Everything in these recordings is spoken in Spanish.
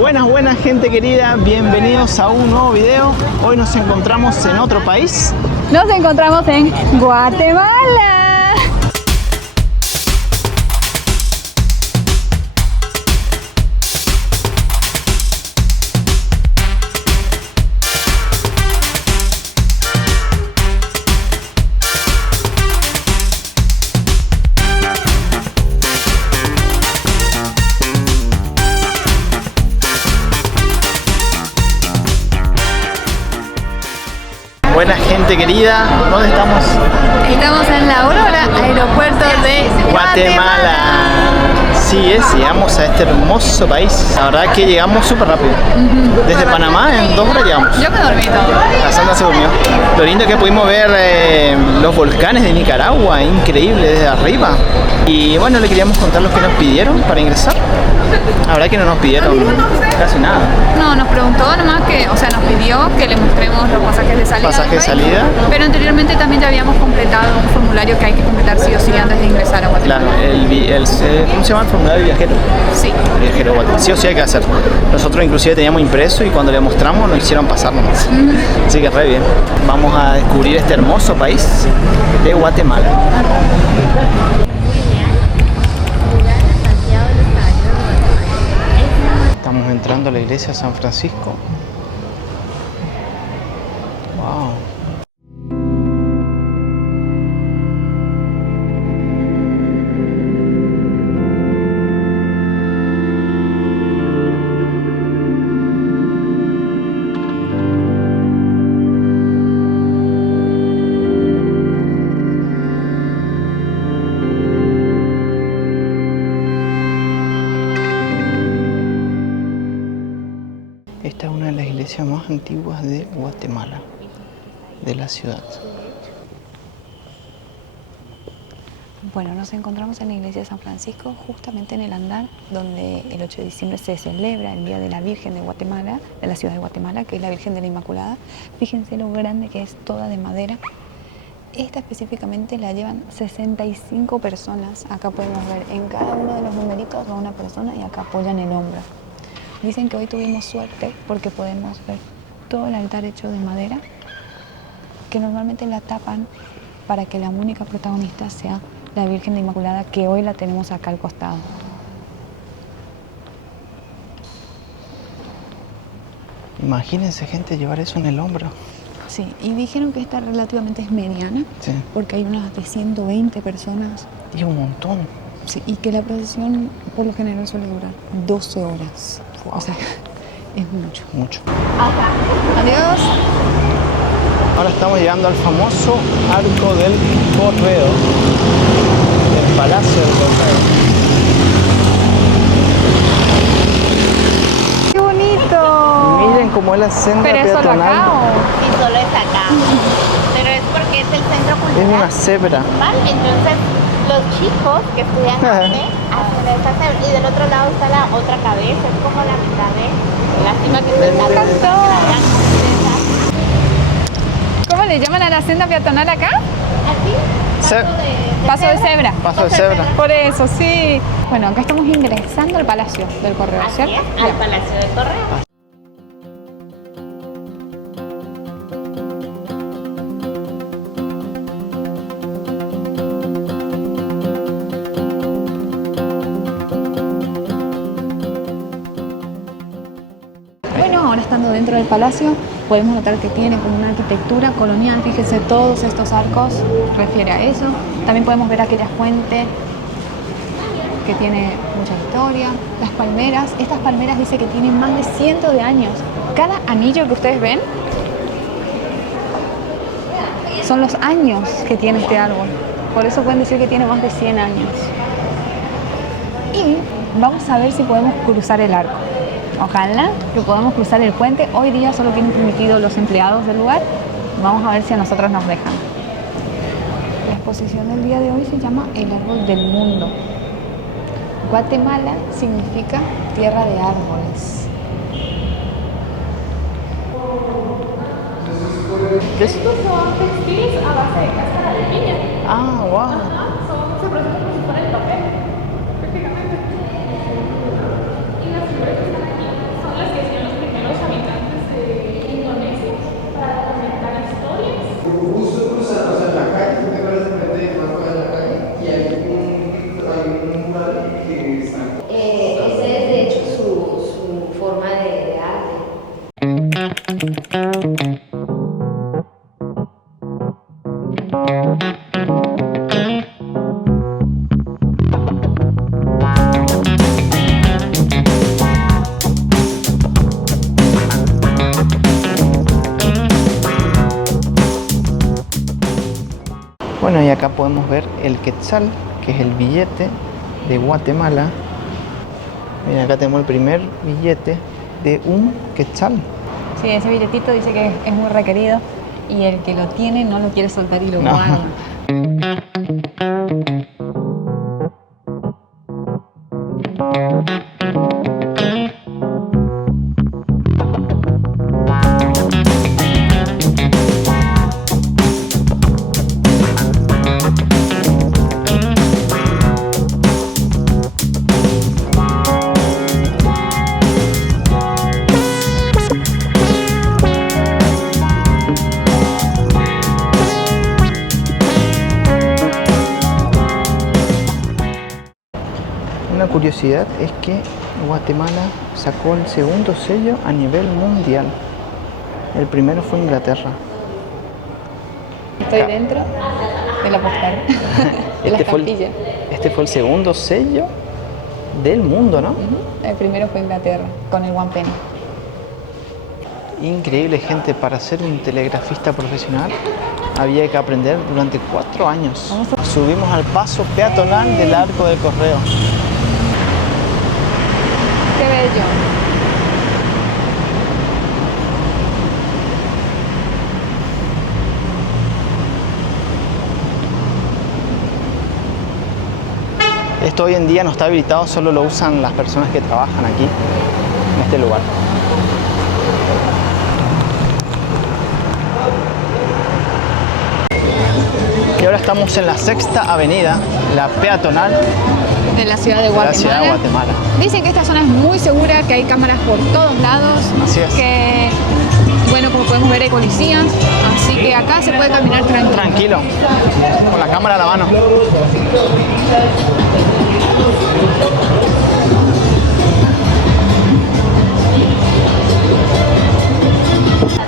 Buenas, buenas gente querida, bienvenidos a un nuevo video. Hoy nos encontramos en otro país. Nos encontramos en Guatemala. Buena gente querida, ¿dónde estamos? Estamos en La Aurora, aeropuerto de Guatemala. Sí es, llegamos a este hermoso país. La verdad que llegamos súper rápido. Desde Panamá en 2 horas llegamos. Yo me dormí todo. La Sandra se durmió. Lo lindo es que pudimos ver los volcanes de Nicaragua, increíble desde arriba. Y bueno, le queríamos contar los que nos pidieron para ingresar. La verdad que no nos pidieron casi nada. No, nos preguntó nomás que, o sea, nos pidió que le mostremos los pasajes de salida. Pasaje de salida. Pero anteriormente también ya habíamos completado un formulario que hay que completar sí o sí antes de ingresar a Guatemala. Claro, ¿cómo se llama el formulario de viajero? Sí. Viajero Guatemala. Sí o sí hay que hacer. Nosotros inclusive teníamos impreso y cuando le mostramos nos hicieron pasar nomás. Así que re bien. Vamos a descubrir este hermoso país de Guatemala. Estamos entrando a la iglesia de San Francisco. Wow. Esta es una de las iglesias más antiguas de Guatemala, de la ciudad. Bueno, nos encontramos en la iglesia de San Francisco, justamente en el andar donde el 8 de diciembre se celebra el Día de la Virgen de Guatemala, de la ciudad de Guatemala, que es la Virgen de la Inmaculada. Fíjense lo grande que es, toda de madera. Esta específicamente la llevan 65 personas. Acá podemos ver en cada uno de los numeritos a una persona y acá apoyan el hombro. Dicen que hoy tuvimos suerte porque podemos ver todo el altar hecho de madera, que normalmente la tapan para que la única protagonista sea la Virgen de Inmaculada, que hoy la tenemos acá al costado. Imagínense gente llevar eso en el hombro. Sí, y dijeron que esta relativamente es mediana, Sí. porque hay unas de 120 personas. Y un montón. Sí, y que la procesión por lo general suele durar 12 horas. Wow. O sea, es mucho. Mucho. Adiós. Ahora estamos llegando al famoso Arco del Correo, el Palacio del Correo. ¡Qué bonito! Miren cómo es la senda ¿Pero es solo peatonal. acá o...? Y solo es acá. Pero es porque es el centro Es cultural. una cebra. ¿Vale? Entonces, los chicos que estudian arte hacen esta cebra. Y del otro lado está la otra cabeza. Es como la mitad de... Lástima que se Me encantó. ¿Cómo le llaman a la senda peatonal acá? Aquí, Paso de cebra. Paso de cebra. Por eso, sí. Bueno, acá estamos ingresando al Palacio del Correo, así ¿cierto? es, al Palacio del Correo. Bueno, ahora estando dentro del palacio, podemos notar que tiene como una arquitectura colonial. Fíjense, todos estos arcos refiere a eso. También podemos ver aquella fuente que tiene mucha historia. Las palmeras, estas palmeras dice que tienen más de cientos de años. Cada anillo que ustedes ven Son los años que tiene este árbol. Por eso pueden decir que tiene más de 100 años. Y vamos a ver si podemos cruzar el arco. Ojalá que podamos cruzar el puente. Hoy día solo tienen permitido los empleados del lugar. Vamos a ver si a nosotros nos dejan. La exposición del día de hoy se llama El Árbol del Mundo. Guatemala significa tierra de árboles. ¿Qué es? Estos son textiles a base de cáscara de piña. Ah, wow. Se presentan como si fuera el papel, prácticamente. Y las figuras que están aquí son Bueno, y acá podemos ver el quetzal, que es el billete de Guatemala. Miren, acá tenemos el primer billete de un quetzal. Sí, ese billetito dice que es muy requerido y el que lo tiene no lo quiere soltar y lo No. guarda. Una curiosidad es que Guatemala sacó el segundo sello a nivel mundial. El primero fue Inglaterra. Estoy dentro de la postal, de la estampilla. Este fue el segundo sello del mundo, ¿no? El primero fue Inglaterra, con el One Penny. Increíble, gente. Para ser un telegrafista profesional había que aprender durante 4 años. Subimos al paso peatonal del Arco del Correo. ¡Qué bello! Esto hoy en día no está habilitado, solo lo usan las personas que trabajan aquí, en este lugar. Y ahora estamos en la Sexta Avenida, la peatonal De la ciudad de de Guatemala. la ciudad de Guatemala. Dicen que esta zona es muy segura, que hay cámaras por todos lados. Así es. Que, bueno, como podemos ver, hay policías. Así que acá se puede caminar tranquilo. Tranquilo, con la cámara a la mano.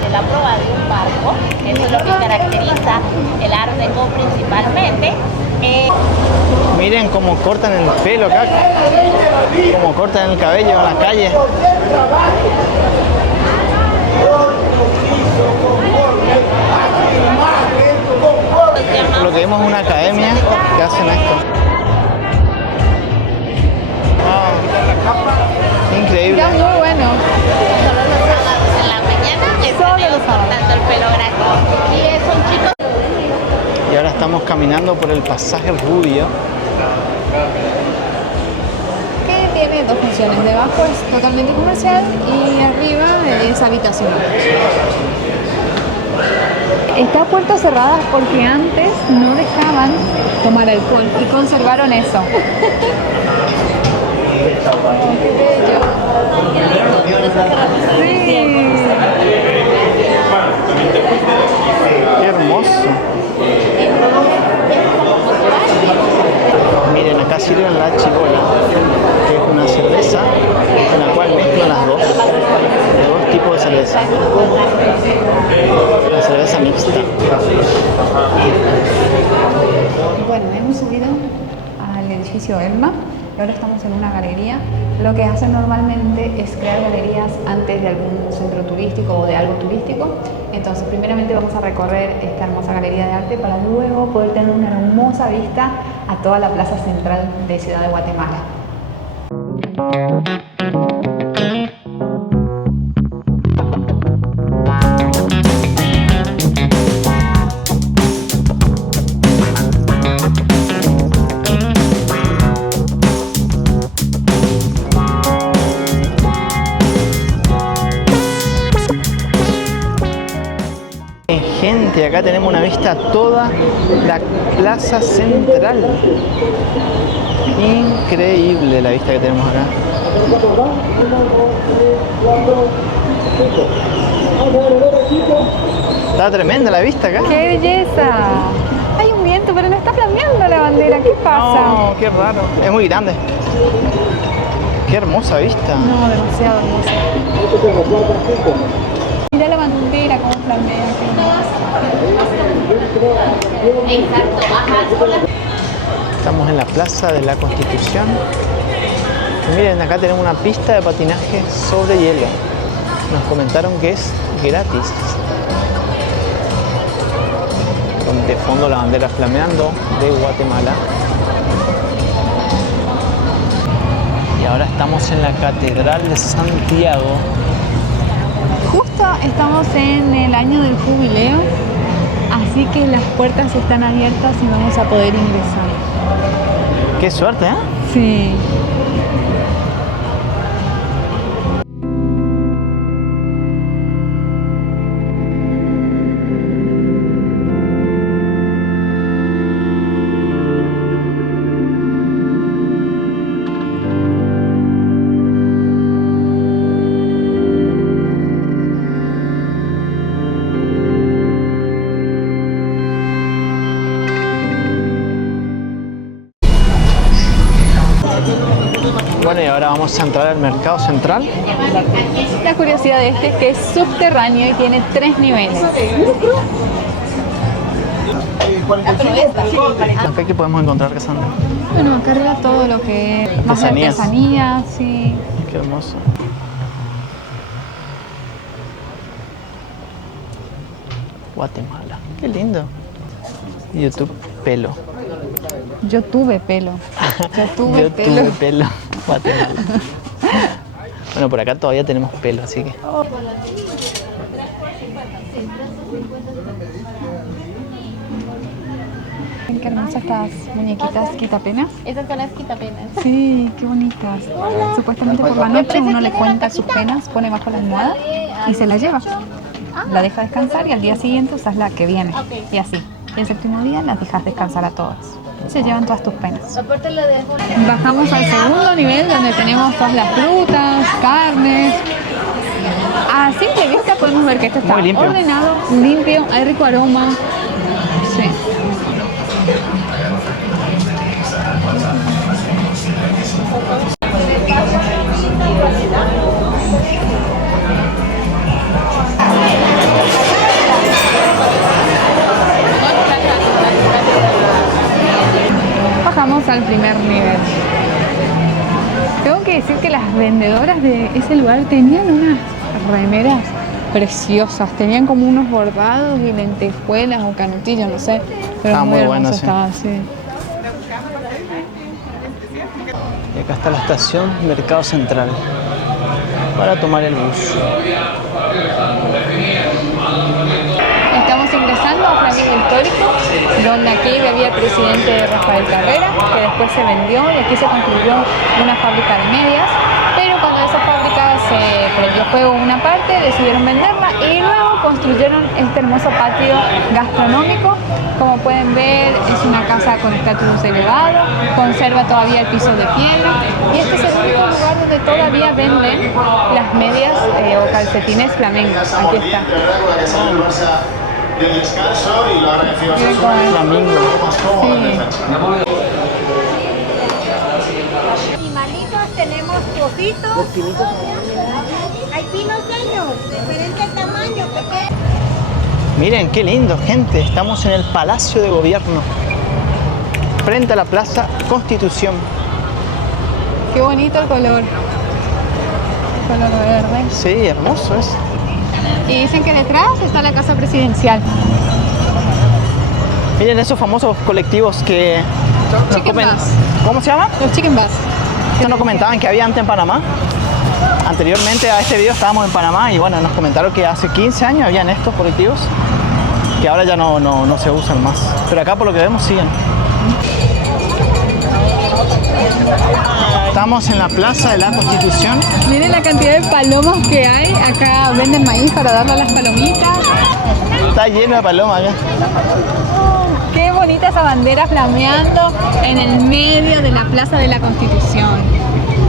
De la proa de un barco, eso es lo que caracteriza el Art Deco principalmente. Miren cómo cortan el pelo acá, cómo cortan el cabello en la calle. Lo que vemos es una academia que hacen esto. Wow. Increíble. Está muy bueno. Solo los sábados en la mañana están ellos cortando el pelo gratis. Y son chicos. Y ahora estamos caminando por el pasaje Rubio. Que tiene dos funciones. Debajo es totalmente comercial y arriba es habitacional. Está a puertas cerradas porque antes no dejaban tomar alcohol y conservaron eso. Oh, qué bello. Sí. Qué hermoso. Miren, acá sirven la chibola, que es una cerveza en la cual mezclan las dos tipos de cerveza. La cerveza mixta. Bueno, hemos subido al edificio Elma y ahora estamos en una galería. Lo que hacen normalmente es crear galerías antes de algún centro turístico o de algo turístico. Entonces, primeramente vamos a recorrer esta hermosa galería de arte para luego poder tener una hermosa vista a toda la plaza central de Ciudad de Guatemala. Gente, acá tenemos una vista a toda la plaza central. Increíble la vista que tenemos acá. Está tremenda la vista acá. ¡Qué belleza! Hay un viento, pero no está flameando la bandera. ¿Qué pasa? No, qué raro. Es muy grande. Qué hermosa vista. No, demasiado hermosa. Mira la bandera, cómo flamea. Exacto, ajá. Estamos en la Plaza de la Constitución. Y miren, acá tenemos una pista de patinaje sobre hielo. Nos comentaron que es gratis. Con de fondo la bandera flameando de Guatemala. Y ahora estamos en la Catedral de Santiago. Justo estamos en el año del jubileo, así que las puertas están abiertas y vamos a poder ingresar. ¡Qué suerte, eh! Sí. Bueno, y ahora vamos a entrar al mercado central. La curiosidad de este es que es subterráneo y tiene 3 niveles. Acá que podemos encontrar, Cassandra. Bueno, acá arriba todo lo que es más Artesanías. artesanía, sí. Qué hermoso. Guatemala. Qué lindo. YouTube pelo. Yo tuve pelo. Yo tuve Yo pelo. tuve pelo. Guatemala. Bueno, por acá todavía tenemos pelo, así que. Qué hermosas estas muñequitas quitapenas. Esas son las quitapenas. Sí, qué bonitas. Supuestamente por la noche uno le cuenta sus penas, pone bajo la almohada y se la lleva. La deja descansar y al día siguiente usas la que viene. Y así. Y el séptimo día las dejas descansar a todas. Se llevan todas tus penas. Aparte lo dejo. Bajamos al segundo nivel donde tenemos todas las frutas, carnes. A simple vista podemos ver que esto está Muy limpio. ordenado, limpio, hay rico aroma. Sí. Bajamos al primer nivel. Tengo que decir que las vendedoras de ese lugar tenían unas remeras preciosas, tenían como unos bordados y lentejuelas o canutillas, no sé, pero Ah, muy hermoso bueno, sí. estaba, sí. Y acá está la estación Mercado Central para tomar el bus. Estamos ingresando a Flamingo Histórico, donde aquí vivía el presidente Rafael Carrera, que después se vendió y aquí se construyó una fábrica de medias, pero cuando esa fábrica se prendió fuego una parte, decidieron venderla y luego construyeron este hermoso patio gastronómico. Como pueden ver, es una casa con estatus elevado, conserva todavía el piso de piedra y este es el único lugar donde todavía venden las medias o calcetines flamencos. Aquí está. Del descanso y lo agradecidos Miren cómo es. Flamingo. Animalitos, tenemos pocitos. Hay pinos años, diferente tamaño, pequeño. Miren qué lindo, gente. Estamos en el Palacio de Gobierno, frente a la Plaza Constitución. Qué bonito el color. El color verde. Sí, hermoso es. Y dicen que detrás está la casa presidencial. Miren esos famosos colectivos que nos Chicken comen. bus. ¿Cómo se llama? Los chicken bus. Esto nos comentaban que había antes en Panamá. Anteriormente a este video estábamos en Panamá y bueno, nos comentaron que hace 15 años habían estos colectivos que ahora ya no se usan más. Pero acá por lo que vemos siguen. Estamos en la Plaza de la Constitución. Miren la cantidad de palomas que hay. Acá venden maíz para darle a las palomitas. Está lleno de palomas acá. Qué bonita esa bandera flameando en el medio de la Plaza de la Constitución.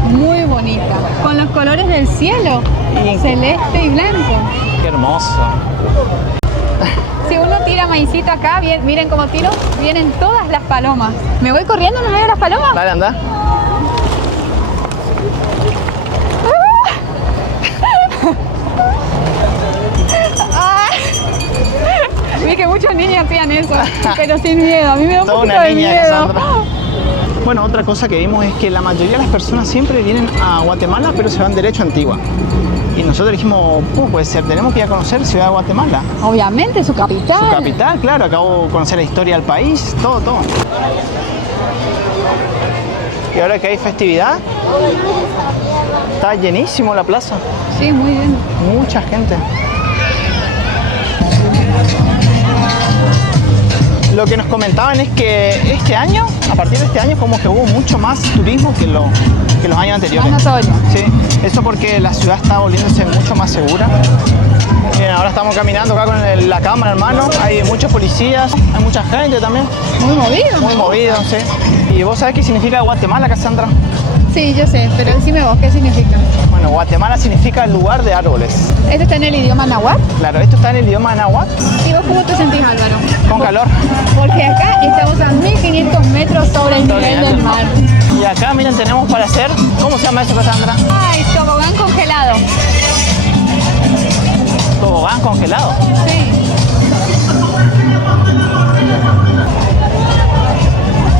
Muy bonita. Con los colores del cielo, Y- celeste y blanco. Qué hermoso. Si uno tira maicito acá, miren cómo tiro, vienen todas las palomas. ¿Me voy corriendo, no veo las palomas? Dale, anda. Ah. Vi que muchos niños hacían eso, pero sin miedo. A mí me da un Toda poquito una de niña, miedo. Cassandra. Bueno, otra cosa que vimos es que la mayoría de las personas siempre vienen a Guatemala, pero se van derecho a Antigua. Y nosotros dijimos, puede ser, tenemos que ir a conocer Ciudad de Guatemala. Obviamente, su capital. Su capital, claro, acabo de conocer la historia del país, todo. Y ahora que hay festividad, está llenísimo la plaza. Sí, muy bien. Mucha gente. Lo que nos comentaban es que este año, a partir de este año, como que hubo mucho más turismo que los años anteriores. Más notorio. Sí, eso porque la ciudad está volviéndose mucho más segura. Miren, ahora estamos caminando acá con la cámara en mano, hay muchos policías, hay mucha gente también. Muy movido. Muy movido, sí. ¿Y vos sabés qué significa Guatemala, Cassandra? Sí, yo sé, pero decime vos, ¿qué significa? Bueno, Guatemala significa lugar de árboles. ¿Esto está en el idioma náhuatl? Claro, esto está en el idioma náhuatl. ¿Y vos cómo te sentís, Álvaro? Con calor. Porque acá estamos a 1500 metros sobre el nivel del mar. Y acá, miren, tenemos para hacer, ¿cómo se llama eso, Cassandra? Ay, tobogán congelado. Tobogán congelado. Sí.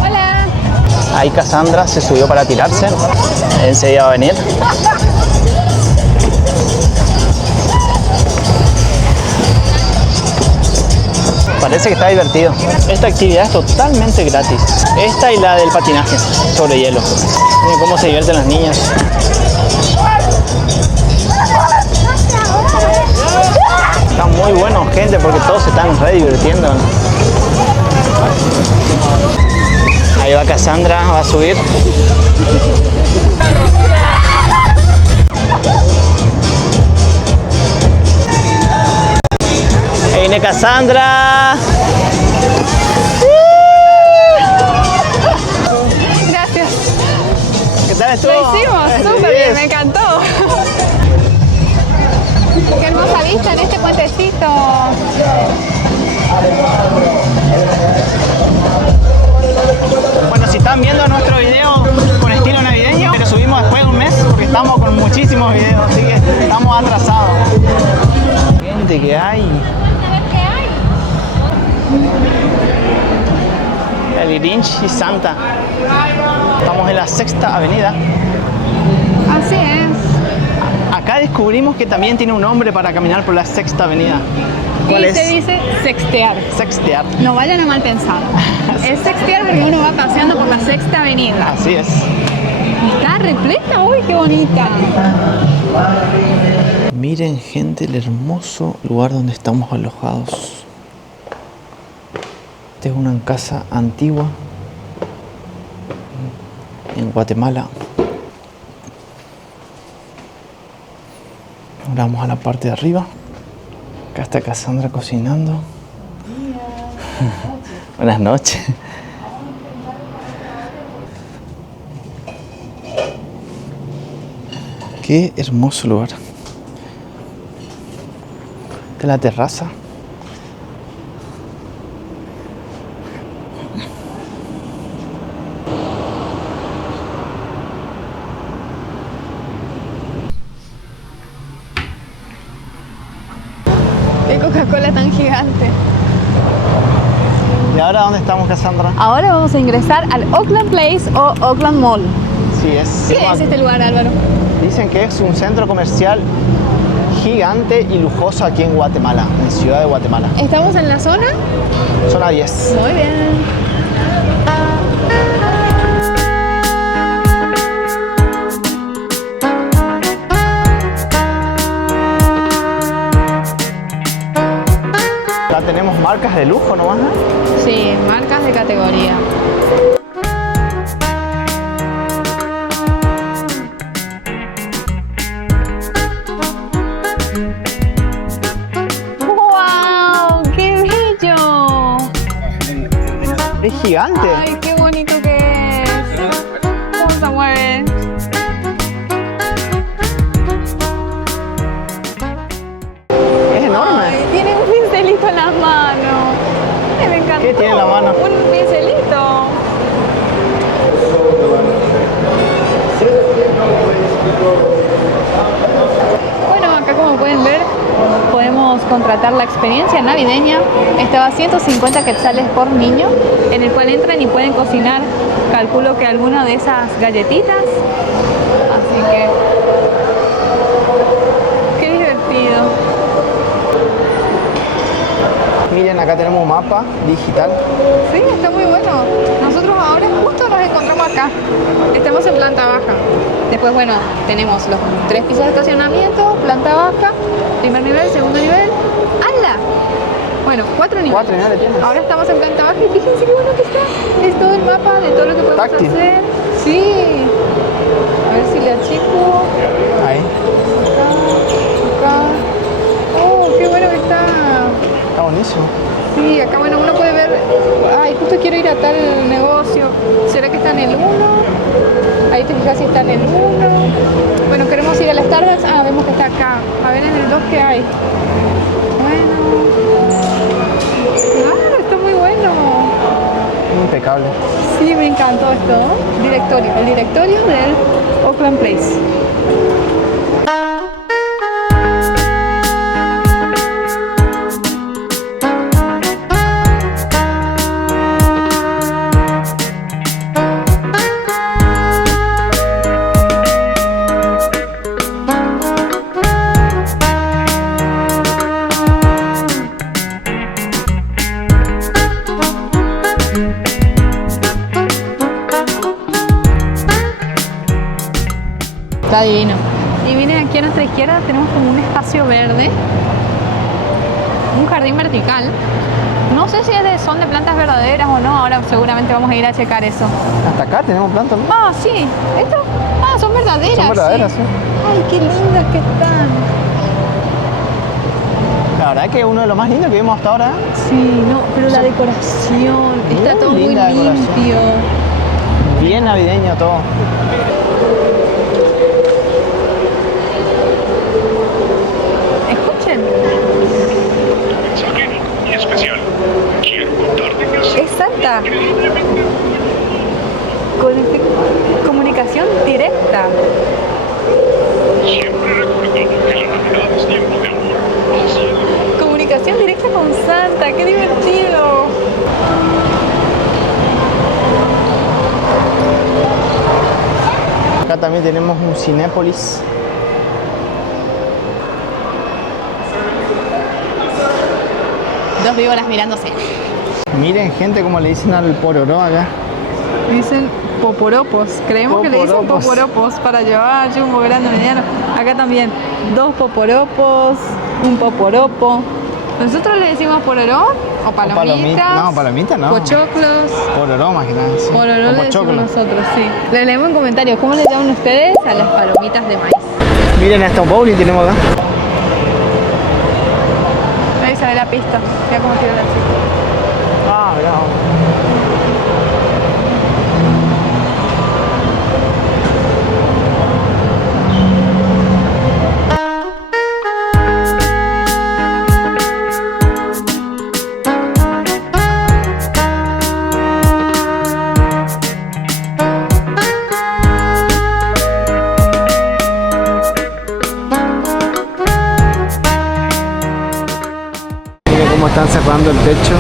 Hola. Ahí Cassandra se subió para tirarse. Enseguida va a venir. Parece que está divertido. Esta actividad es totalmente gratis. Esta y la del patinaje sobre hielo. Miren cómo se divierten los niños. Está muy bueno, gente, porque todos se están re divirtiendo. Ahí va Cassandra, va a subir. Ahí viene Cassandra. Gracias. ¿Qué tal estuvo? Lo hicimos, súper bien, me encantó. Qué hermosa vista en este puentecito. Bueno, si están viendo nuestro video con estilo navideño, lo subimos después de un mes porque estamos con muchísimos videos, así que estamos atrasados. Gente que hay. El Grinch y Santa. Estamos en la Sexta Avenida. Así es. Acá descubrimos que también tiene un nombre para caminar por la Sexta Avenida. ¿Cuál y es? se dice sextear. Sextear. No vayan a mal pensar. Es sextear porque uno va paseando por la Sexta Avenida. Así es. Está repleta, uy, qué bonita. Miren, gente, el hermoso lugar donde estamos alojados. Esta es una casa antigua en Guatemala. Ahora vamos a la parte de arriba. Acá está Cassandra cocinando. Buenas noches. Qué hermoso lugar. Esta es la terraza. Qué Coca-Cola tan gigante. ¿Y ahora dónde estamos, Cassandra? Ahora vamos a ingresar al Oakland Place o Oakland Mall. Sí, es. ¿Qué es este lugar, Álvaro? Dicen que es un centro comercial gigante y lujoso aquí en Guatemala, en Ciudad de Guatemala. ¿Estamos en la zona? Zona 10. Muy bien. Acá tenemos marcas de lujo nomás, ¿eh? Sí, marcas de categoría. ¡Wow! ¡Qué bello! Es gigante. ¡Ay, qué bonito que es! ¿Cómo se mueve? Es enorme. Ay, tiene un pincelito en las manos. Ay, me encantó. ¿Qué tiene en la mano? Un pincelito. Bueno, acá como pueden ver, podemos contratar la experiencia navideña. Estaba a 150 quetzales por niño, en el cual entran y pueden cocinar, calculo que alguna de esas galletitas. Así que Acá tenemos un mapa digital. Sí, está muy bueno. Nosotros ahora justo nos encontramos acá. Estamos en planta baja. Después, bueno, tenemos los 3 pisos de estacionamiento, planta baja, primer nivel, segundo nivel. ¡Hala! Bueno, 4 niveles. 4 niveles tienes. Ahora estamos en planta baja y fíjense qué bueno que está. Es todo el mapa de todo lo que podemos Táctil. hacer. Sí. A ver si le achico. Ahí. Acá. Oh, qué bueno que está. Está buenísimo. Sí, acá bueno, uno puede ver, ay, justo quiero ir a tal negocio, ¿será que está en el 1? Ahí te fijas si está en el 1. Bueno, queremos ir a las Starbucks, vemos que está acá, a ver en el 2 qué hay. Bueno, claro, está muy bueno. Impecable. Sí, me encantó esto, ¿no? Directorio, el directorio del Oakland Place. Está divino. Y miren, aquí a nuestra izquierda tenemos como un espacio verde, un jardín vertical. No sé si son de plantas verdaderas o no, ahora seguramente vamos a ir a checar eso. Hasta acá tenemos plantas, ¿no? Ah, sí, ¿esto? Ah, son verdaderas. Son verdaderas, sí. Ay, qué lindas que están. La verdad que es uno de los más lindos que vimos hasta ahora. Sí, no, pero la decoración, está todo muy linda decoración. limpio. Bien navideño todo. Escuchen, Mensaje muy especial. Quiero contarte que es Santa. Comunicación directa. siempre recuerdo que la Navidad es tiempo de amor. Comunicación directa con Santa, qué divertido. Acá también tenemos un Cinépolis. Dos víboras mirándose. Miren, gente, como le dicen al pororó acá. Dicen poporopos. Creemos que le dicen Poporopos. poporopos para llevar jumbo grande mediano. Acá también 2 poporopos, un poporopo. Nosotros le decimos pororó o palomitas. No, palomitas no. Pochoclos. Pororó más que nada. Sí. Pororó O le decimos pochoclo. nosotros, sí. Le leemos en comentarios, ¿cómo le llaman ustedes a las palomitas de maíz? Miren, hasta un bowling tenemos acá. Ahí sale la pista. Mira cómo tira la chica. Ah, mirá. Miren cómo están cerrando el techo.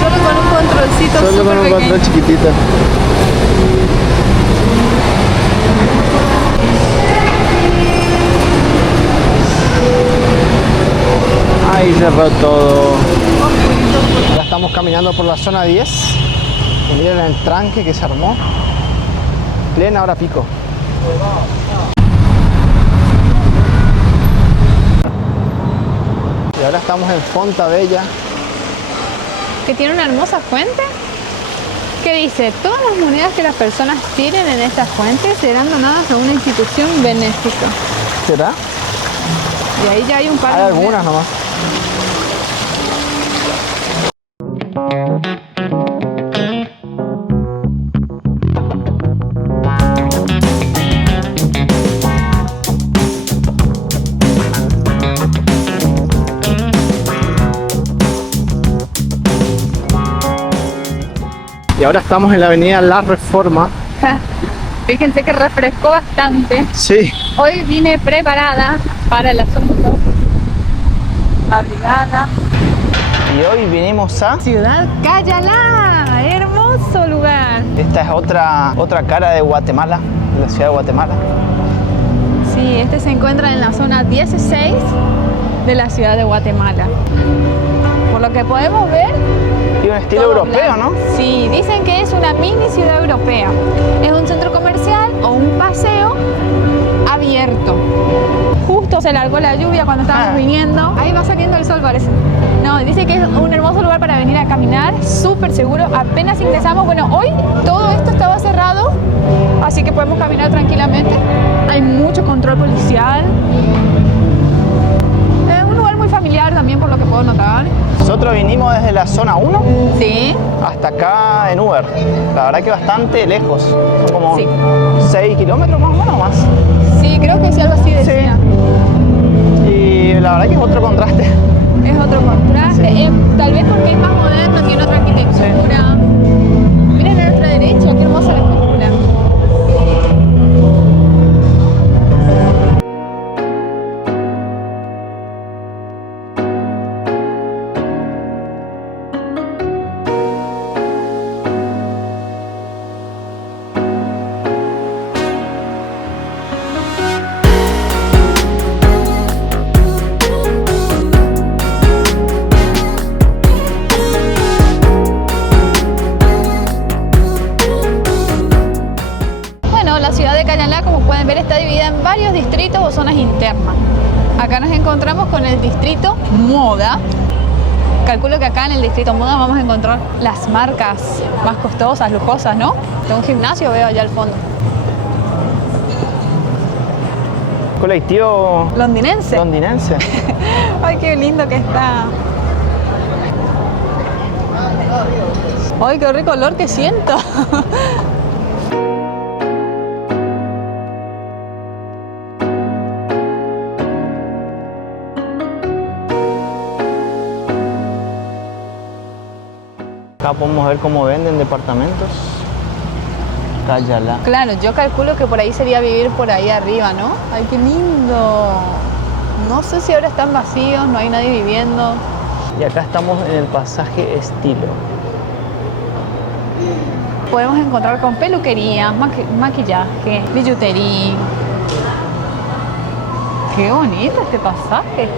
Solo con un controlcito Solo con súper un pequeño. control chiquitito. Ahí cerró todo. Ya estamos caminando por la zona 10. Y miren el tranque que se armó. Plena hora pico. Y ahora estamos en Fonta Bella. Que tiene una hermosa fuente que dice, todas las monedas que las personas tiren en esta fuente serán donadas a una institución benéfica. ¿Será? Y ahí ya hay un par Hay de algunas monedas. nomás. Y ahora estamos en la avenida La Reforma. Fíjense que refrescó bastante. Sí. Hoy vine preparada para el asunto. Abrigada. Y hoy vinimos a... Ciudad Cayalá, hermoso lugar. Esta es otra cara de Guatemala, de la ciudad de Guatemala. Sí, este se encuentra en la zona 16 de la ciudad de Guatemala. Por por lo que podemos ver. Y un estilo todo europeo, blanco. ¿no? Sí, dicen que es una mini ciudad europea. Es un centro comercial o un paseo abierto. Justo se largó la lluvia cuando estábamos viniendo. Ahí va saliendo el sol, parece. No, dice que es un hermoso lugar para venir a caminar, súper seguro. Apenas ingresamos, bueno, hoy todo esto estaba cerrado, así que podemos caminar tranquilamente. Hay mucho control policial. Es un lugar muy familiar también, por lo que puedo notar. Nosotros vinimos desde la zona 1 Sí. hasta acá en Uber. La verdad que bastante lejos. Son como Sí. 6 kilómetros más o menos más. Sí, creo que sí, algo así decía. Y la verdad que es otro contraste. Es otro contraste. Sí. Tal vez porque es más moderno, tiene otra arquitectura. Miren a nuestra derecha, qué hermosa la escultura. La ciudad de Callalá, como pueden ver, está dividida en varios distritos o zonas internas. Acá nos encontramos con el distrito Moda. Calculo que acá en el distrito Moda vamos a encontrar las marcas más costosas, lujosas, ¿no? De un gimnasio veo allá al fondo. Colectivo Londinense. londinense. Ay, qué lindo que está. Ay, qué rico olor que siento. Acá podemos ver cómo venden departamentos. Callalá. Claro, yo calculo que por ahí sería vivir por ahí arriba, ¿no? Ay, qué lindo. No sé si ahora están vacíos, no hay nadie viviendo. Y acá estamos en el pasaje Estilo. Podemos encontrar con peluquería, maquillaje, billutería. Qué bonito este pasaje.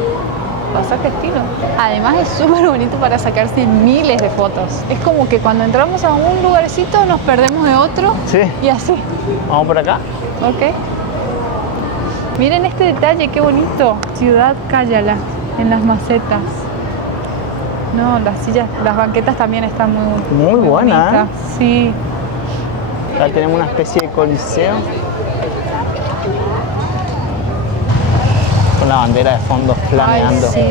Pasaje Estilo. Además es súper bonito para sacarse miles de fotos. Es como que cuando entramos a un lugarcito nos perdemos de otro. Sí. Y así. Vamos por acá. Ok. Miren este detalle, qué bonito. Ciudad Callalá, en las macetas. No, las sillas, las banquetas también están Muy buena, bonitas. Sí. Acá tenemos una especie de coliseo. Con la bandera de fondo flameando. Ay, sí.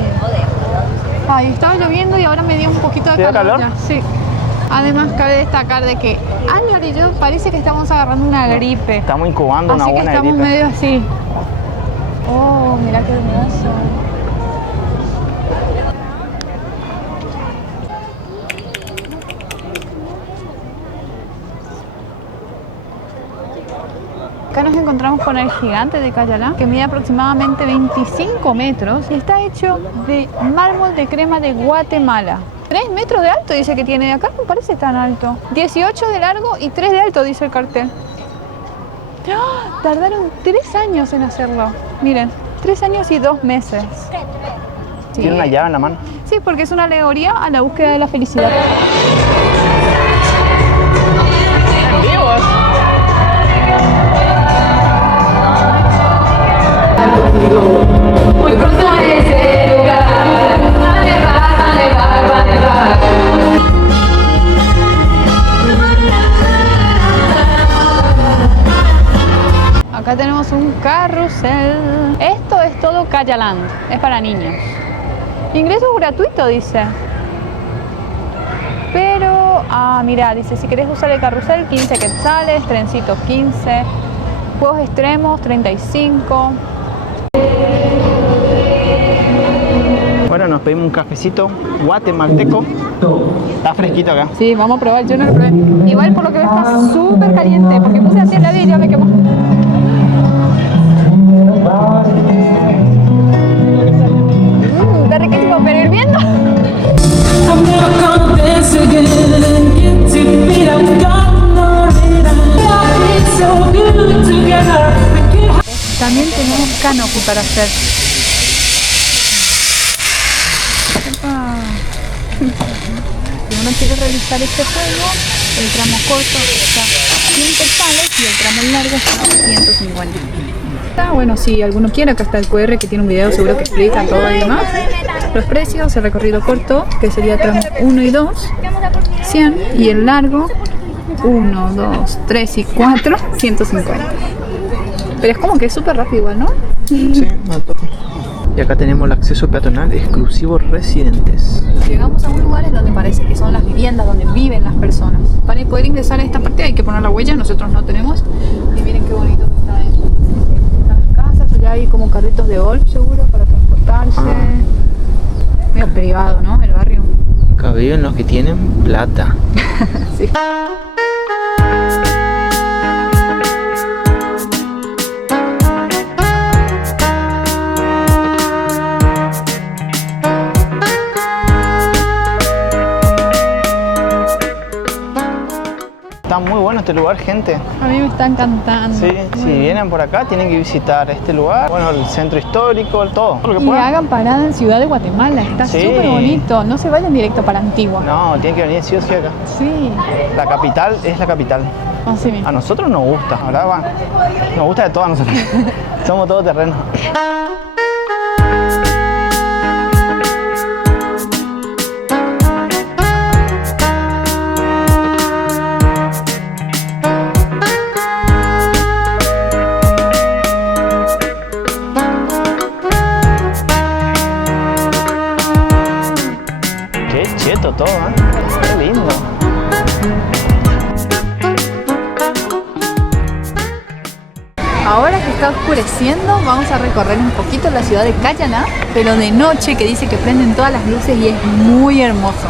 Ay, estaba lloviendo y ahora me dio un poquito de ¿Te dio calor. calor? Ya. Sí. Además, cabe destacar de que Añar y yo parece que estamos agarrando una gripe. Estamos incubando una Así que buena estamos gripe. medio así. Oh, mira qué hermoso. Acá nos encontramos con el gigante de Callalá, que mide aproximadamente 25 metros y está hecho de mármol de crema de Guatemala. 3 metros de alto dice que tiene, de acá no parece tan alto. 18 de largo y 3 de alto dice el cartel. ¡Ah! Tardaron 3 años en hacerlo. Miren, 3 años y 2 meses. Sí. Tiene una llave en la mano. Sí, porque es una alegoría a la búsqueda de la felicidad. En vivo. Muy pronto en ese lugar, a nevar, va a nevar. Acá tenemos un carrusel. Esto es todo Callaland, es para niños. Ingreso gratuito, dice. Pero, mira, dice, si querés usar el carrusel, 15 quetzales, trencitos 15, juegos extremos, 35. Bueno, nos pedimos un cafecito guatemalteco. Está fresquito acá. Sí, vamos a probar, yo no lo probé. Igual por lo que veo está súper caliente, porque puse así en la vida y ya me quemó. Está riquísimo, pero hirviendo. También tenemos canopy para hacer. Epa. Si uno quiere realizar este juego, el tramo corto está 100 quetzales y el tramo largo está 150. Bueno, si alguno quiere, acá está el QR que tiene un video seguro que explica todo y demás. Los precios, el recorrido corto, que sería tramos 1 y 2, 100, y el largo, 1, 2, 3 y 4, 150. Pero es como que es súper rápido igual, ¿no? Sí, a todo. Y acá tenemos el acceso peatonal exclusivo residentes. Llegamos a un lugar en donde parece que son las viviendas donde viven las personas. Para poder ingresar a esta parte hay que poner la huella, nosotros no tenemos. Y miren qué bonito que está eso. Las casas, allá hay como carritos de golf seguro para transportarse. Medio privado, ¿no? El barrio. Acá viven los que tienen plata. Sí. Está muy bueno este lugar, gente. A mí me está encantando. Sí, si vienen por acá tienen que visitar este lugar. Bueno, el centro histórico, todo lo que Y puedan. hagan parada en Ciudad de Guatemala, está Sí. súper bonito. No se vayan directo para Antigua. No, tienen que venir sí o sí acá. Sí. La capital es la capital. Así mismo. A nosotros nos gusta, ahora va. Nos gusta de todo a nosotros. Somos todo terreno. Qué cheto todo, ¿eh? Qué lindo. Ahora que está oscureciendo, vamos a recorrer un poquito la ciudad de Cayaná, pero de noche, que dice que prenden todas las luces y es muy hermoso.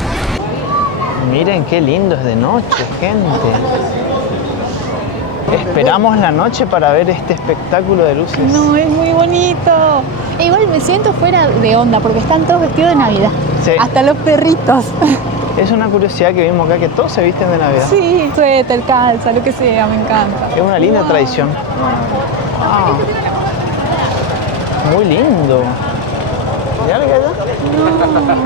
Miren qué lindo es de noche, gente. Esperamos la noche para ver este espectáculo de luces. No, es muy bonito. E igual me siento fuera de onda porque están todos vestidos de Navidad. Sí. Hasta los perritos. Es una curiosidad que vimos acá, que todos se visten de Navidad. Sí, suéter, calza, lo que sea, me encanta. Es una linda tradición. Ah, muy lindo. ¿Ya lo que hay allá?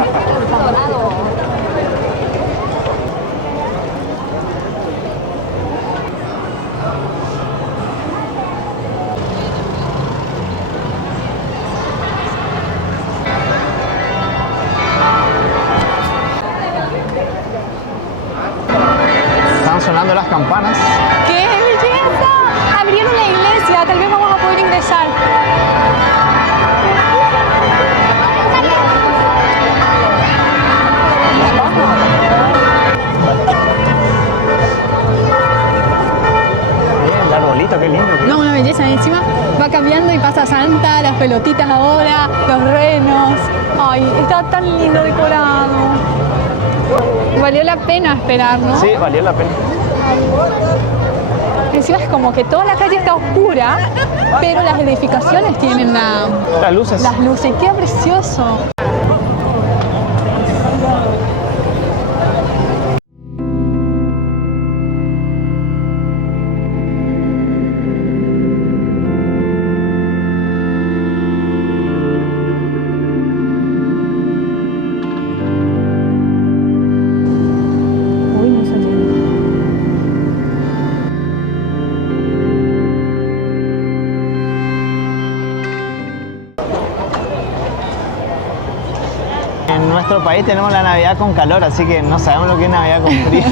Están sonando las campanas. ¡Qué belleza! Abrieron la iglesia, tal vez vamos a poder ingresar. Miren el arbolito, qué lindo. No, una belleza. Encima va cambiando y pasa Santa, las pelotitas ahora, los renos. Ay, está tan lindo decorado. Valió la pena esperar, ¿no? Sí, valió la pena. Encima es como que toda la calle está oscura, pero las edificaciones tienen Las luces. las luces. ¡Qué precioso! Uy, no se llena. En nuestro país tenemos la Navidad con calor, así que no sabemos lo que es Navidad con frío.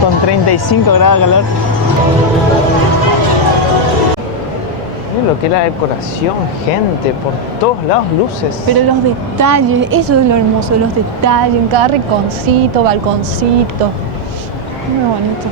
Con 35 grados de calor. Miren lo que es la decoración, gente, por todos lados luces. Pero los detalles, eso es lo hermoso, los detalles, en cada rinconcito, balconcito. Muy bonito.